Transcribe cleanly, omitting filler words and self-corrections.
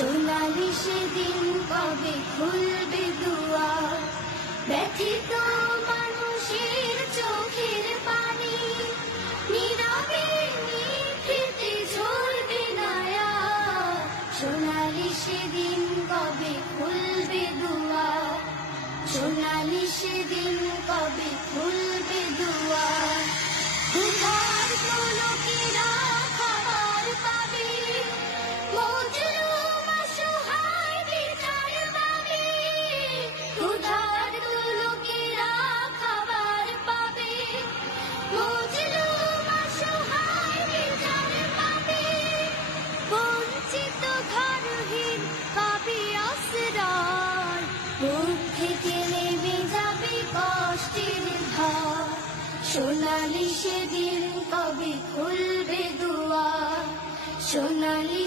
সোনালি সেদিন কবে খুলবে দুয়ার, ব্যথিত মানুষের চোখের পানি নীরবে নিভৃতে ঝরবে না আর। সোনালি সেদিন কবে খুলবে দুয়ার, সোনালি সেদিন কবে খুলবে দুয়ার। ক্ষুধার্ত লোকেরা খাবার পাবে, মজলুম অসহায় বিচার পাবে। ক্ষুধার্ত লোকেরা খাবার পাবে, মজলুম অসহায় বিচার পাবে। বঞ্চিত ঘরহীন পাবে আশ্রয়, বুক থেকে নেমে যাবে কষ্টের ভার। সোনালি সেদিন কবে খুলবে দুয়ার, সোনালি